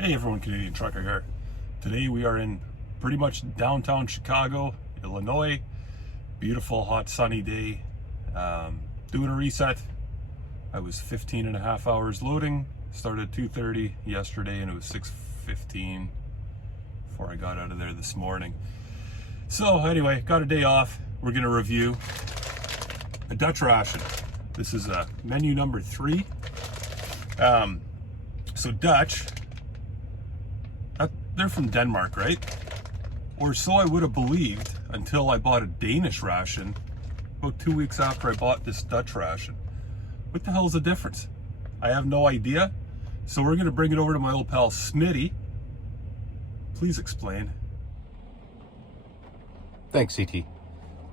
Hey everyone, Canadian Trucker here. Today we are in pretty much downtown Chicago, Illinois. Beautiful, hot, sunny day. Doing a reset. I was 15 and a half hours loading. Started at 2:30 yesterday and it was 6:15 before I got out of there this morning. So anyway, got a day off. We're gonna review a Dutch ration. This is menu number 3. So Dutch, they're from Denmark, right? Or so I would have believed until I bought a Danish ration about 2 weeks after I bought this Dutch ration. What the hell is the difference? I have no idea. So we're gonna bring it over to my old pal Smitty. Please explain. Thanks, CT.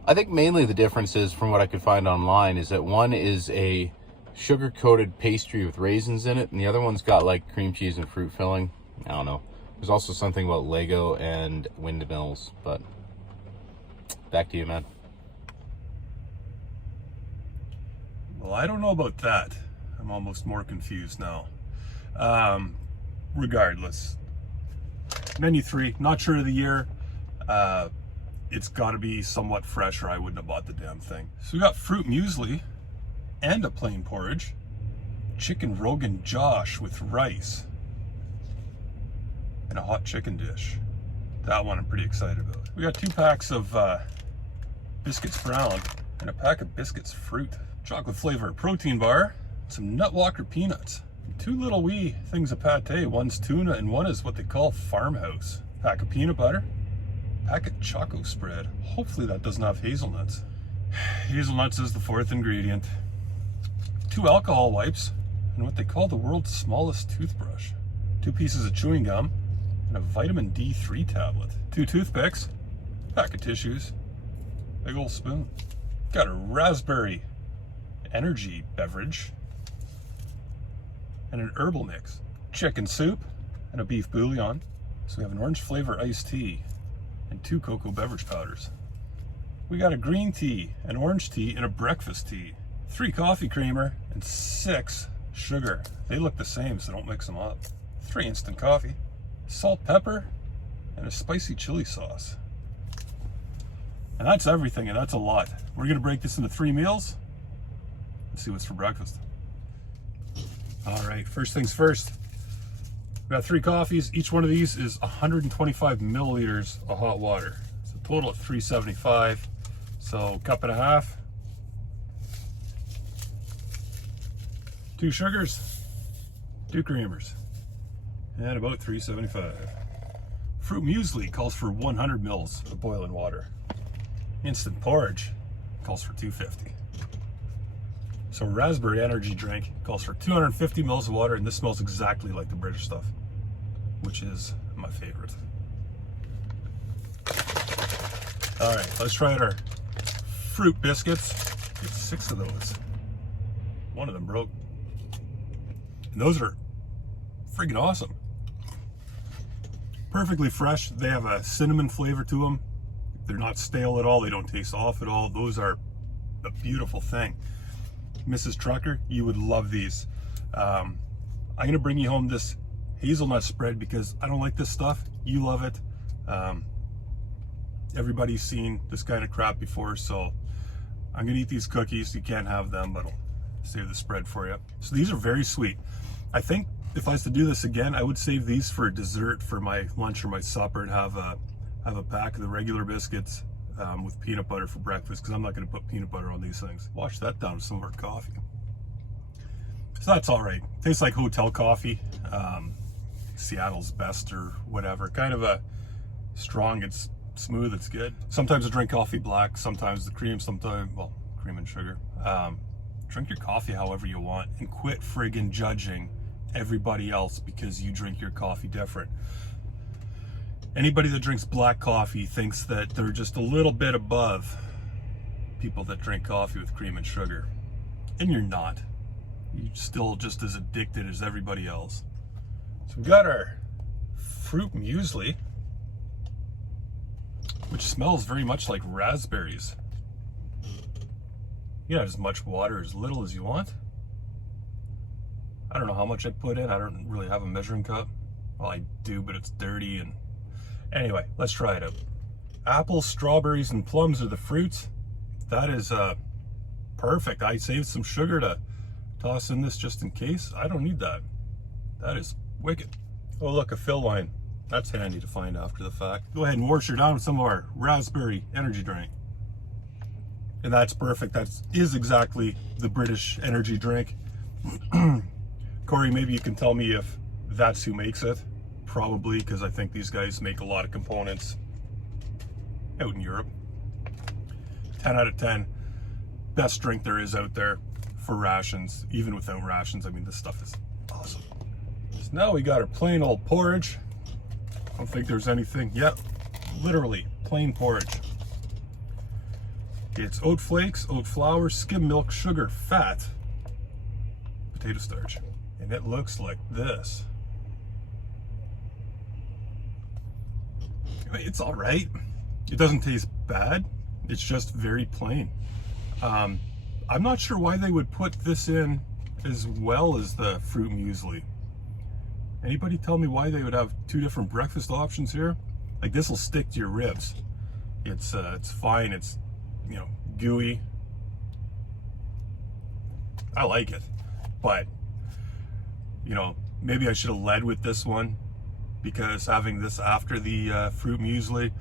I think mainly the difference is, from what I could find online, is that one is a sugar-coated pastry with raisins in it, and the other one's got like cream cheese and fruit filling. I don't know. There's also something about Lego and windmills, but back to you, man. Well, I don't know about that. I'm almost more confused now. Regardless, menu 3, not sure of the year. It's got to be somewhat fresh or I wouldn't have bought the damn thing. So we got fruit muesli and a plain porridge, chicken Rogan Josh with rice, and a hot chicken dish. That one I'm pretty excited about. We got 2 packs of biscuits brown and a pack of biscuits fruit, chocolate flavored protein bar, some Nut Walker peanuts, and 2 little wee things of pate. One's tuna and one is what they call farmhouse. Pack of peanut butter, pack of choco spread. Hopefully that doesn't have hazelnuts. Hazelnuts is the 4th ingredient. 2 alcohol wipes and what they call the world's smallest toothbrush. 2 pieces of chewing gum and a vitamin D3 tablet. 2 toothpicks, pack of tissues, big old spoon. Got a raspberry energy beverage and an herbal mix. Chicken soup and a beef bouillon. So we have an orange flavor iced tea and 2 cocoa beverage powders. We got a green tea, an orange tea, and a breakfast tea. 3 coffee creamer and 6 sugar. They look the same, so don't mix them up. 3 instant coffee, salt, pepper, and a spicy chili sauce. And that's everything, and that's a lot. We're gonna break this into 3 meals. Let's see what's for breakfast. All right, first things first. We got 3 coffees. Each one of these is 125 milliliters of hot water. So total of 375. So cup and a half. 2 sugars, 2 creamers, and about 375. Fruit muesli calls for 100 mils of boiling water. Instant porridge calls for 250. So raspberry energy drink calls for 250 mils of water, and this smells exactly like the British stuff, which is my favorite. All right, let's try out our fruit biscuits. Get 6 of those. One of them broke. And those are freaking awesome. Perfectly fresh. They have a cinnamon flavor to them. They're not stale at all. They don't taste off at all. Those are a beautiful thing. Mrs. Trucker, you would love these. I'm gonna bring you home this hazelnut spread because I don't like this stuff. You love it. Everybody's seen this kind of crap before, so I'm gonna eat these cookies. You can't have them, but I'll save the spread for you. So these are very sweet. I think if I was to do this again, I would save these for a dessert for my lunch or my supper and have a pack of the regular biscuits with peanut butter for breakfast, because I'm not going to put peanut butter on these things. Wash that down with some of our coffee. So that's all right. Tastes like hotel coffee, Seattle's best or whatever. Kind of a strong, it's smooth, it's good. Sometimes I drink coffee black, sometimes the cream, sometimes, well, cream and sugar. Drink your coffee however you want and quit friggin' judging everybody else because you drink your coffee different. Anybody that drinks black coffee thinks that they're just a little bit above people that drink coffee with cream and sugar. And you're not. You're still just as addicted as everybody else. So we got our fruit muesli, which smells very much like raspberries. You can add as much water, as little as you want. I don't know how much I put in. I don't really have a measuring cup. Well, I do, but it's dirty. And anyway, let's try it out. Apples, strawberries, and plums are the fruits. That is perfect. I saved some sugar to toss in this just in case. I don't need that. That is wicked. Oh look, a fill line. That's handy to find after the fact. Go ahead and wash her down with some of our raspberry energy drink. And that's perfect. That is exactly the British energy drink. Corey, maybe you can tell me if that's who makes it. Probably, because I think these guys make a lot of components out in Europe. 10 out of 10. Best drink there is out there for rations. Even without rations, I mean, this stuff is awesome. So now we got our plain old porridge. I don't think there's anything. Yep, literally plain porridge. It's oat flakes, oat flour, skim milk, sugar, fat, potato starch. And it looks like this. It's all right. It doesn't taste bad. It's just very plain. I'm not sure why they would put this in as well as the fruit muesli. Anybody tell me why they would have two different breakfast options here? Like, this will stick to your ribs. It's fine. It's, you know, gooey. I like it, but you know, maybe I should have led with this one, because having this after the fruit muesli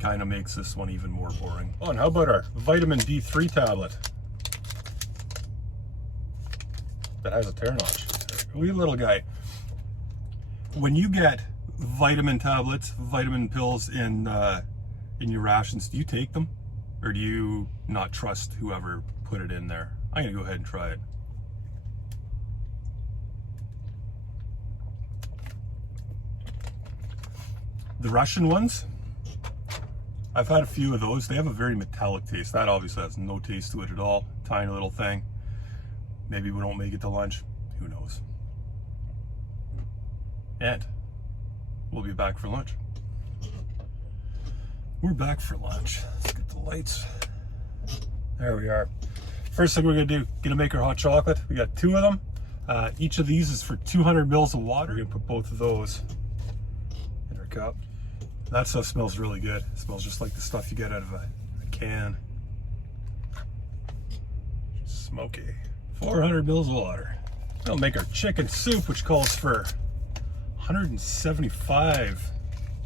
kind of makes this one even more boring. Oh, and how about our vitamin D3 tablet that has a tear notch? Wee little guy. When you get vitamin tablets, vitamin pills in your rations, do you take them, or do you not trust whoever put it in there? I'm gonna go ahead and try it. The Russian ones, I've had a few of those. They have a very metallic taste. That obviously has no taste to it at all. Tiny little thing. Maybe we don't make it to lunch. Who knows? And we'll be back for lunch. We're back for lunch. Let's get the lights. There we are. First thing we're gonna do, gonna make our hot chocolate. We got 2 of them. Each of these is for 200 mils of water. We're gonna put both of those in our cup. That stuff smells really good. It smells just like the stuff you get out of a can. Smoky. 400 mils of water. We'll make our chicken soup, which calls for 175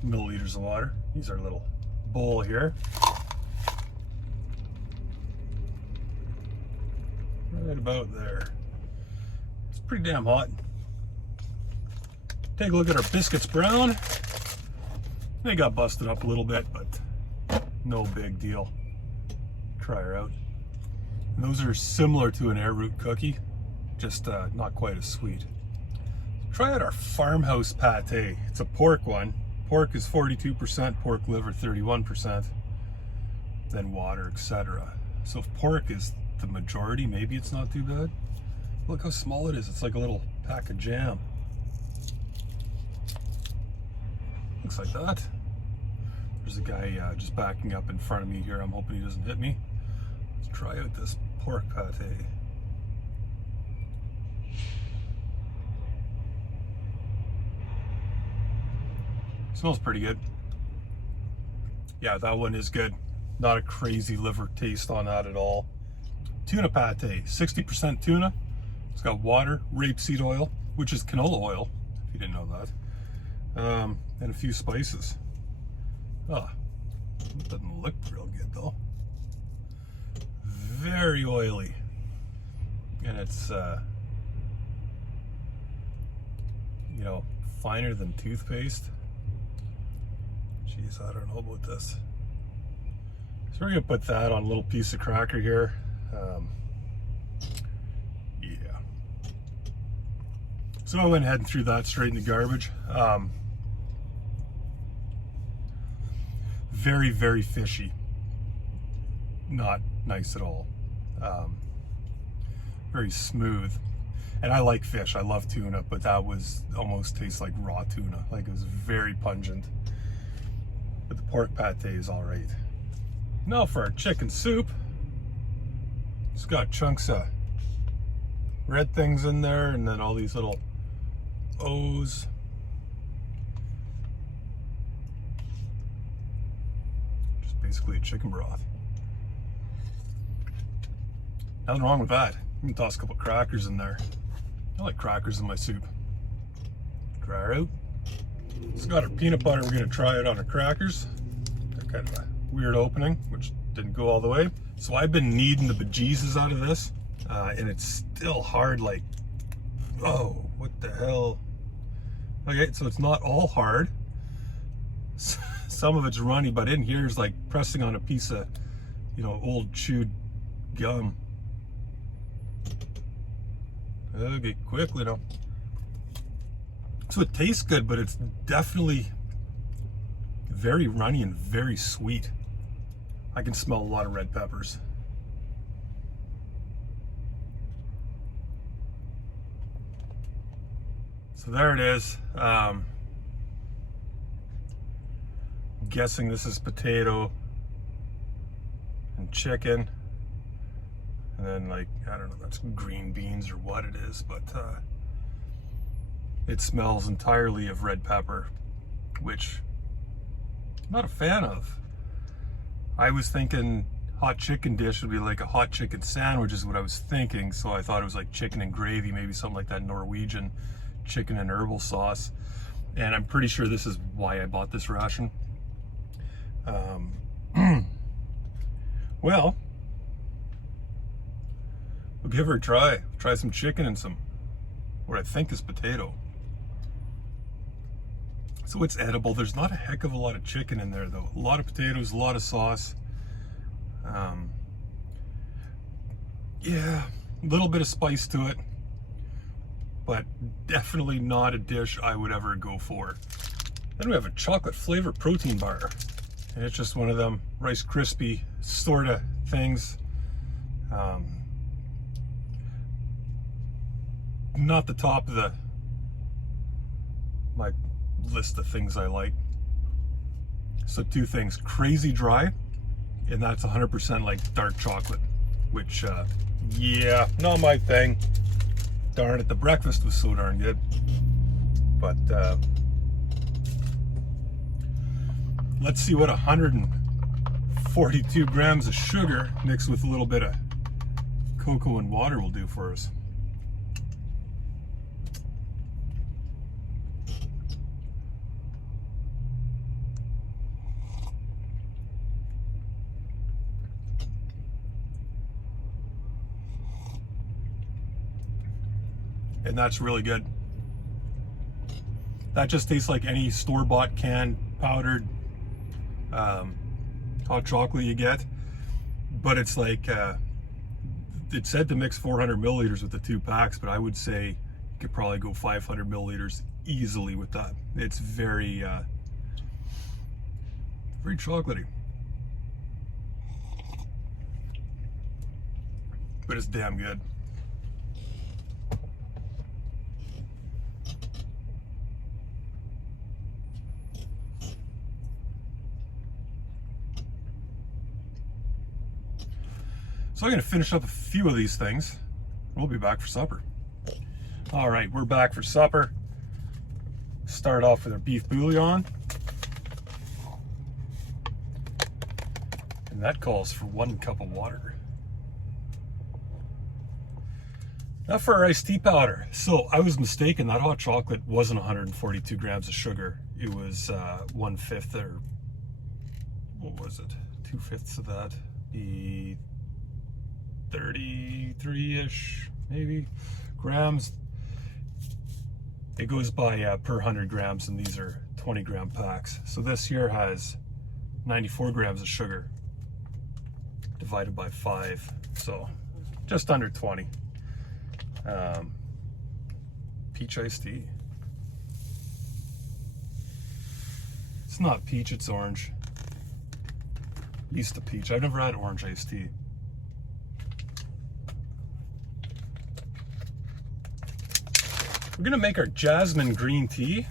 milliliters of water. Use our little bowl here. Right about there. It's pretty damn hot. Take a look at our biscuits brown. They got busted up a little bit, but no big deal. Try her out. And those are similar to an arrowroot cookie, just not quite as sweet. Try out our farmhouse pate. It's a pork one. Pork is 42%, pork liver 31%, then water, etc. So if pork is the majority, maybe it's not too bad. Look how small it is. It's like a little pack of jam. Looks like that. There's a guy just backing up in front of me here. I'm hoping he doesn't hit me. Let's try out this pork pate. Smells pretty good. Yeah, that one is good. Not a crazy liver taste on that at all. Tuna pate, 60% tuna. It's got water, rapeseed oil, which is canola oil, if you didn't know that, and a few spices. Doesn't look real good though. Very oily, and it's you know, finer than toothpaste. Jeez, I don't know about this. So we're gonna put that on a little piece of cracker here. Yeah. So I went ahead and threw that straight in the garbage. Very, very fishy. Not nice at all. Very smooth. And I like fish. I love tuna, but that was almost tastes like raw tuna. Like, it was very pungent. But the pork pate is all right. Now for our chicken soup. It's got chunks of red things in there, and then all these little O's. basically a chicken broth. Nothing wrong with that. You can toss a couple crackers in there. I like crackers in my soup. Try her out. It's got our peanut butter. We're gonna try it on our crackers. Got kind of a weird opening, which didn't go all the way. So I've been kneading the bejesus out of this, and it's still hard. Like, oh, what the hell? Okay, so it's not all hard. Some of it's runny, but in here is like pressing on a piece of, you know, old chewed gum. Okay, quickly now. So it tastes good, but it's definitely very runny and very sweet. I can smell a lot of red peppers. So there it is. I'm guessing this is potato and chicken. And then, like, I don't know, that's green beans or what it is, but it smells entirely of red pepper, which I'm not a fan of. I was thinking hot chicken dish would be like a hot chicken sandwich is what I was thinking, so I thought it was like chicken and gravy, maybe something like that Norwegian chicken and herbal sauce. And I'm pretty sure this is why I bought this ration. Well, we'll give her a try. Try some chicken and some what I think is potato. So it's edible. There's not a heck of a lot of chicken in there though. A lot of potatoes, a lot of sauce. Yeah, a little bit of spice to it, but definitely not a dish I would ever go for. Then we have a chocolate flavored protein bar. And it's just one of them Rice Krispie sort of things. Not the top of my list of things I like. So two things, crazy dry, and that's 100% like dark chocolate, which yeah, not my thing. Darn it, the breakfast was so darn good. But let's see what 142 grams of sugar mixed with a little bit of cocoa and water will do for us. And that's really good. That just tastes like any store-bought canned powdered hot chocolate you get, but it's like it said to mix 400 milliliters with the 2 packs, but I would say you could probably go 500 milliliters easily with that. It's very very chocolatey, but it's damn good. So I'm going to finish up a few of these things. We'll be back for supper. All right, we're back for supper. Start off with our beef bouillon. And that calls for 1 cup of water. Now for our iced tea powder. So I was mistaken, that hot chocolate wasn't 142 grams of sugar. It was 1/5 or, what was it? 2/5 of that. The 33-ish maybe grams. It goes by per 100 grams, and these are 20 gram packs. So this here has 94 grams of sugar divided by 5, so just under 20. Peach iced tea. It's not peach, it's orange. At least the peach. I've never had orange iced tea. We're gonna make our jasmine green tea.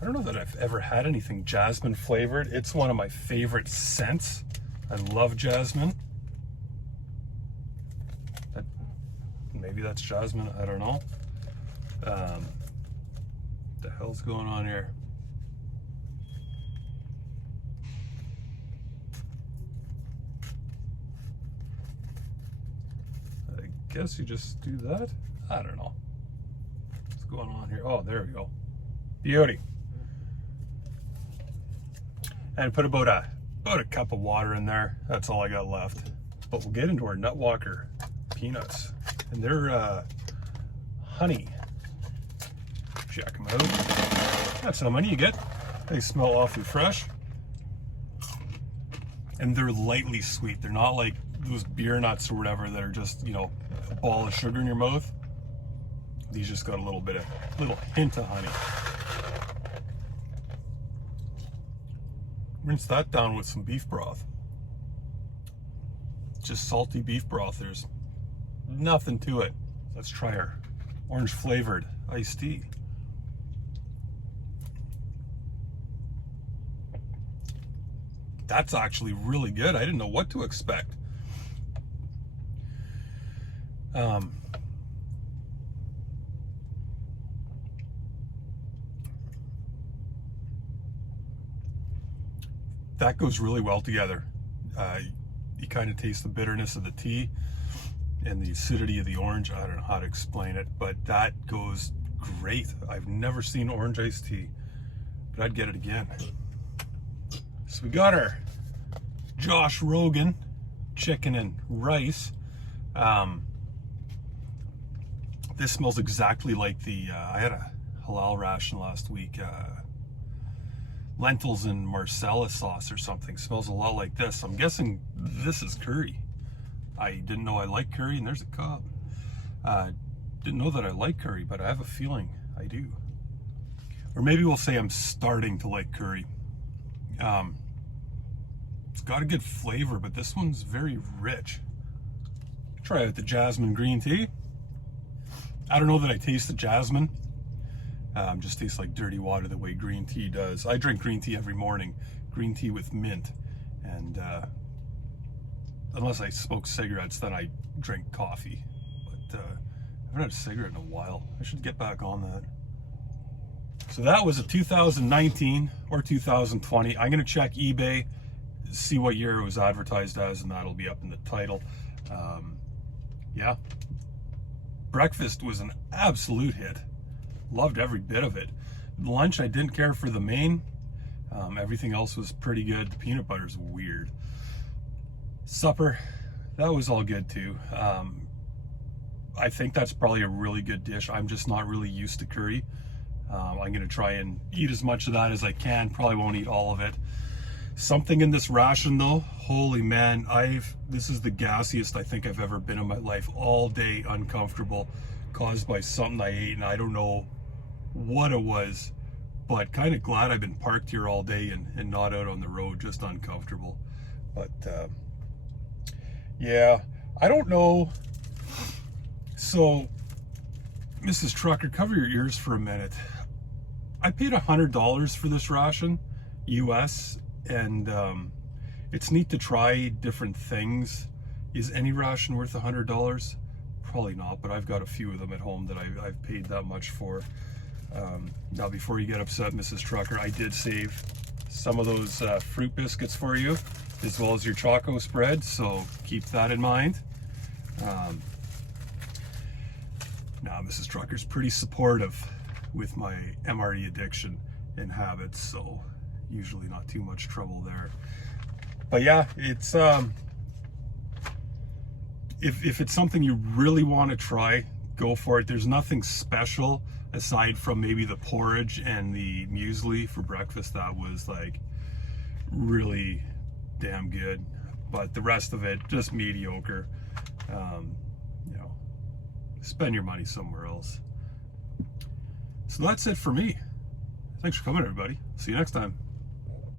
I don't know that I've ever had anything jasmine flavored. It's one of my favorite scents. I love jasmine. Maybe that's jasmine, I don't know. What the hell's going on here? guess you just do that. I don't know. What's going on here? Oh, there we go. Beauty. And put about a cup of water in there. That's all I got left. But we'll get into our Nutwalker peanuts. And they're honey. Check them out. That's how many you get. They smell awfully fresh. And they're lightly sweet. They're not like those beer nuts or whatever that are just, you know, a ball of sugar in your mouth. These just got a little hint of honey. Rinse that down with some beef broth. Just salty beef broth. There's nothing to it. Let's try our orange flavored iced tea. That's actually really good. I didn't know what to expect. That goes really well together. You kind of taste the bitterness of the tea and the acidity of the orange. I don't know how to explain it, but that goes great. I've never seen orange iced tea, but I'd get it again. So we got our Josh Rogan chicken and rice. This smells exactly like the, I had a halal ration last week, lentils and Marsala sauce or something. Smells a lot like this. I'm guessing this is curry. I didn't know I liked curry, and there's a cob. Didn't know that I like curry, but I have a feeling I do. Or maybe we'll say I'm starting to like curry. It's got a good flavor, but this one's very rich. Try out the jasmine green tea. I don't know that I taste the jasmine. Just tastes like dirty water the way green tea does. I drink green tea every morning. Green tea with mint. And unless I smoke cigarettes, then I drink coffee. But I haven't had a cigarette in a while. I should get back on that. So that was a 2019 or 2020. I'm going to check eBay, see what year it was advertised as, and that'll be up in the title. Yeah. Breakfast was an absolute hit. Loved every bit of it. Lunch, I didn't care for the main. Everything else was pretty good. The peanut butter's weird. Supper, that was all good too. I think that's probably a really good dish. I'm just not really used to curry. I'm going to try and eat as much of that as I can. Probably won't eat all of it. Something in this ration though, holy man, this is the gassiest I think I've ever been in my life. All day uncomfortable, caused by something I ate, and I don't know what it was, but kind of glad I've been parked here all day and not out on the road, just uncomfortable. But yeah, I don't know. So Mrs. Trucker, cover your ears for a minute. I paid $100 for this ration, US, and it's neat to try different things. Is any ration worth $100? Probably not, but I've got a few of them at home that I've paid that much for. Now, before you get upset, Mrs. Trucker, I did save some of those fruit biscuits for you, as well as your choco spread, so keep that in mind. Now, Mrs. Trucker's pretty supportive with my MRE addiction and habits, so usually not too much trouble there. But yeah, it's if it's something you really want to try, go for it. There's nothing special aside from maybe the porridge and the muesli for breakfast that was like really damn good, but the rest of it just mediocre. You know, spend your money somewhere else. So that's it for me. Thanks for coming, everybody. See you next time.